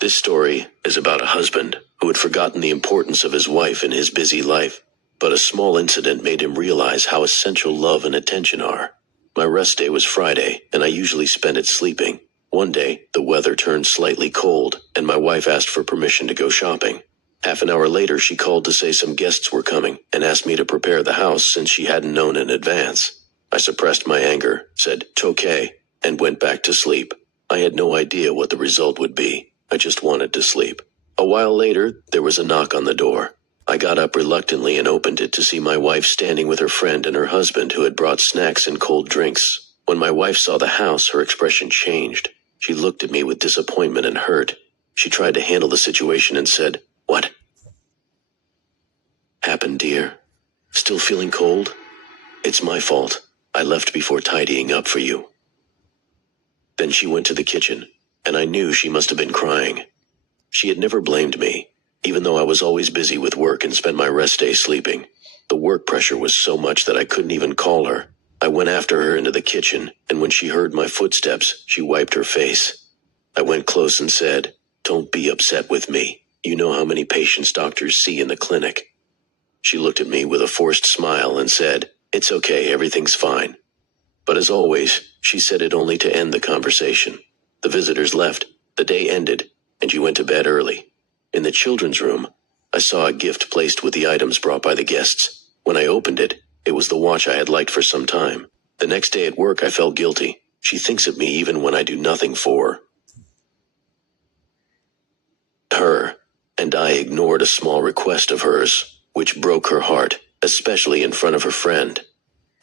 This story is about a husband who had forgotten the importance of his wife in his busy life, but a small incident made him realize how essential love and attention are. My rest day was Friday, and I usually spend it sleeping. One day, the weather turned slightly cold, and my wife asked for permission to go shopping. Half an hour later, she called to say some guests were coming, and asked me to prepare the house since she hadn't known in advance. I suppressed my anger, said, "It's okay," and went back to sleep. I had no idea what the result would be. I just wanted to sleep. A while later, there was a knock on the door. I got up reluctantly and opened it to see my wife standing with her friend and her husband who had brought snacks and cold drinks. When my wife saw the house, her expression changed. She looked at me with disappointment and hurt. She tried to handle the situation and said, "What happened, dear? Still feeling cold? It's my fault. I left before tidying up for you." Then she went to the kitchen, and I knew she must have been crying. She had never blamed me, even though I was always busy with work and spent my rest day sleeping. The work pressure was so much that I couldn't even call her. I went after her into the kitchen, and when she heard my footsteps, she wiped her face. I went close and said, "Don't be upset with me. You know how many patients doctors see in the clinic." She looked at me with a forced smile and said, "It's okay, everything's fine." But as always, she said it only to end the conversation. The visitors left, the day ended, and she went to bed early. In the children's room, I saw a gift placed with the items brought by the guests. When I opened it, it was the watch I had liked for some time. The next day at work, I felt guilty. She thinks of me even when I do nothing for her, and I ignored a small request of hers, which broke her heart, especially in front of her friend.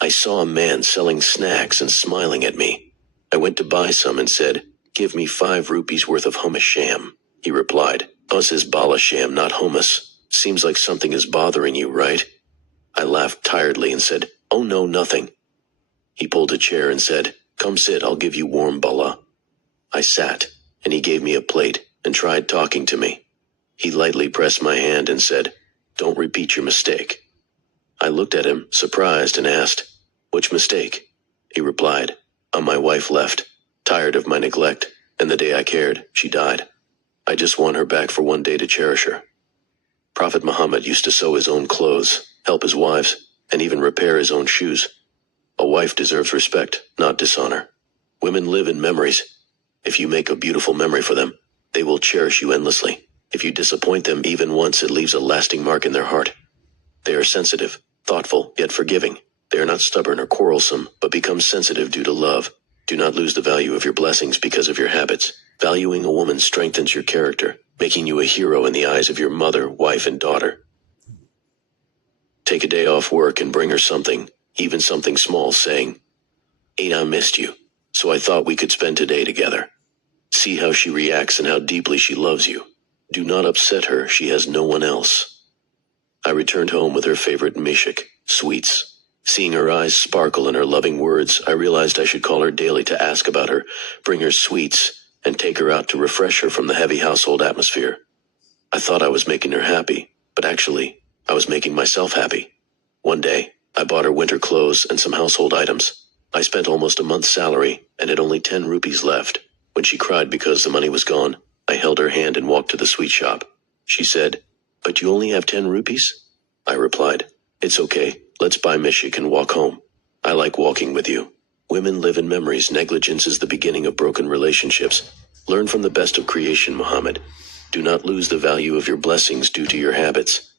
I saw a man selling snacks and smiling at me. I went to buy some and said, "Give me 5 rupees worth of hummus sham." He replied, "Us is bala sham, not hummus. Seems like something is bothering you, right?" I laughed tiredly and said, "Oh no, nothing." He pulled a chair and said, "Come sit, I'll give you warm bala." I sat, and he gave me a plate and tried talking to me. He lightly pressed my hand and said, "Don't repeat your mistake." I looked at him, surprised, and asked, "Which mistake?" He replied, My wife left, tired of my neglect, and the day I cared, she died. I just want her back for one day to cherish her." Prophet Muhammad used to sew his own clothes, help his wives, and even repair his own shoes. A wife deserves respect, not dishonor. Women live in memories. If you make a beautiful memory for them, they will cherish you endlessly. If you disappoint them even once, it leaves a lasting mark in their heart. They are sensitive, thoughtful, yet forgiving. They are not stubborn or quarrelsome, but become sensitive due to love. Do not lose the value of your blessings because of your habits. Valuing a woman strengthens your character, making you a hero in the eyes of your mother, wife, and daughter. Take a day off work and bring her something, even something small, saying, "I missed you, so I thought we could spend today together." See how she reacts and how deeply she loves you. Do not upset her, she has no one else. I returned home with her favorite mishik, sweets. Seeing her eyes sparkle in her loving words, I realized I should call her daily to ask about her, bring her sweets, and take her out to refresh her from the heavy household atmosphere. I thought I was making her happy, but actually, I was making myself happy. One day, I bought her winter clothes and some household items. I spent almost a month's salary and had only 10 rupees left. When she cried because the money was gone, I held her hand and walked to the sweet shop. She said, "But you only have 10 rupees?" I replied, "It's okay. Let's buy mishik and walk home. I like walking with you." Women live in memories. Negligence is the beginning of broken relationships. Learn from the best of creation, Muhammad. Do not lose the value of your blessings due to your habits.